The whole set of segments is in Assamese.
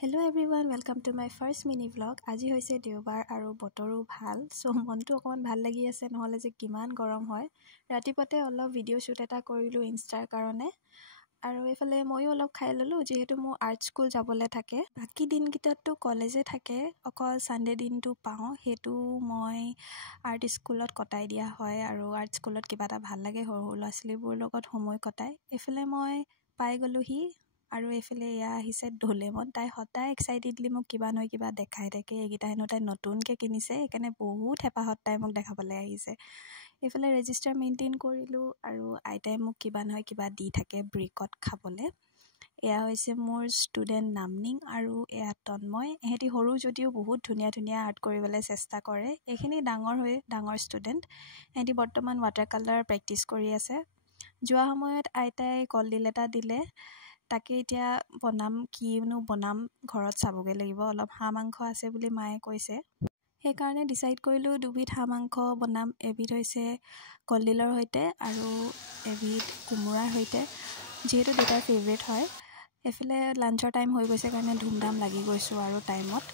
Hello everyone, welcome to my first mini vlog. আজি হৈছে দেওবাৰ আৰু বতৰো ভাল, সো মনটো অকমান ভাল লাগি আছে নহলে যে কিমান গৰম হয়। ৰাতিপুৱাতে অলপ ভিডিও শুট এটা কৰিলো ইনষ্টাৰ কাৰণে আৰু এফালে মইও অলপ খাই ললো যেহেতু মোৰ আৰ্ট স্কুল যাবলৈ থাকে। বাকি দিনকিটাতো কলেজে থাকে, অকল সানডে দিনটো পাওঁ, হেতু মই আৰ্ট স্কুলত কটাই দিয়া হয় আৰু আৰ্ট স্কুলত কিবা এটা ভাল লাগে সৰু ল'ৰা-ছোৱালীবোৰ লগত সময় কটাই। এফালে মই পাই গলোহি আৰু এফালে ইয়া আহিছে ঢোলেমন, তাই সদায় এক্সাইটেডলি মোক কিবা নহয় কিবা দেখাই থাকে। এইকেইটা হেনো তাই নতুনকৈ কিনিছে, সেইকাৰণে বহুত হেঁপাহত তাই মোক দেখাবলৈ আহিছে। এইফালে ৰেজিষ্টাৰ মেইনটেইন কৰিলোঁ আৰু আইতাই মোক কিবা নহয় কিবা দি থাকে ব্ৰেকত খাবলৈ। এয়া হৈছে মোৰ ষ্টুডেণ্ট নামনিং আৰু এয়া তন্ময়। এহেঁতি সৰু যদিও বহুত ধুনীয়া ধুনীয়া আৰ্ট কৰিবলৈ চেষ্টা কৰে। এইখিনি ডাঙৰ ষ্টুডেণ্ট। এহেঁতি বৰ্তমান ৱাটাৰ কালাৰ প্ৰেক্টিছ কৰি আছে। যোৱা সময়ত আইতাই কলডিল এটা দিলে, তাকে এতিয়া কিনো বনাম ঘৰত চাবগৈ লাগিব। অলপ হাঁহ মাংস আছে বুলি মায়ে কৈছে, সেইকাৰণে ডিচাইড কৰিলোঁ দুবিধ হাঁহ মাংস বনাম। এবিধ হৈছে কলডিলৰ সৈতে আৰু এবিধ কোমোৰাৰ সৈতে, যিহেতু দুটাৰ ফেভৰেট হয়। এইফালে লাঞ্চৰ টাইম হৈ গৈছে কাৰণে ধুমধাম লাগি গৈছোঁ আৰু টাইমত।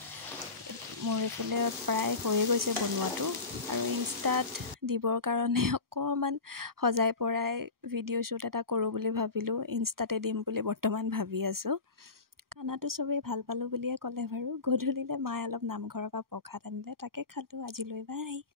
মোৰ এইফালে প্ৰায় হৈয়ে গৈছে বনোৱাটো আৰু ইনষ্টাত দিবৰ কাৰণে অকণমান সজাই পৰাই ভিডিঅ' শ্বুট এটা কৰোঁ বুলি ভাবিলোঁ। ইনষ্টাতে দিম বুলি বৰ্তমান ভাবি আছোঁ। খানাটো চবেই ভাল পালোঁ বুলিয়ে ক'লে বাৰু। গধূলিলৈ মায়ে অলপ নামঘৰৰ পৰা প্ৰসাদ আনিলে, তাকে খালোঁ। আজিলৈ বাই।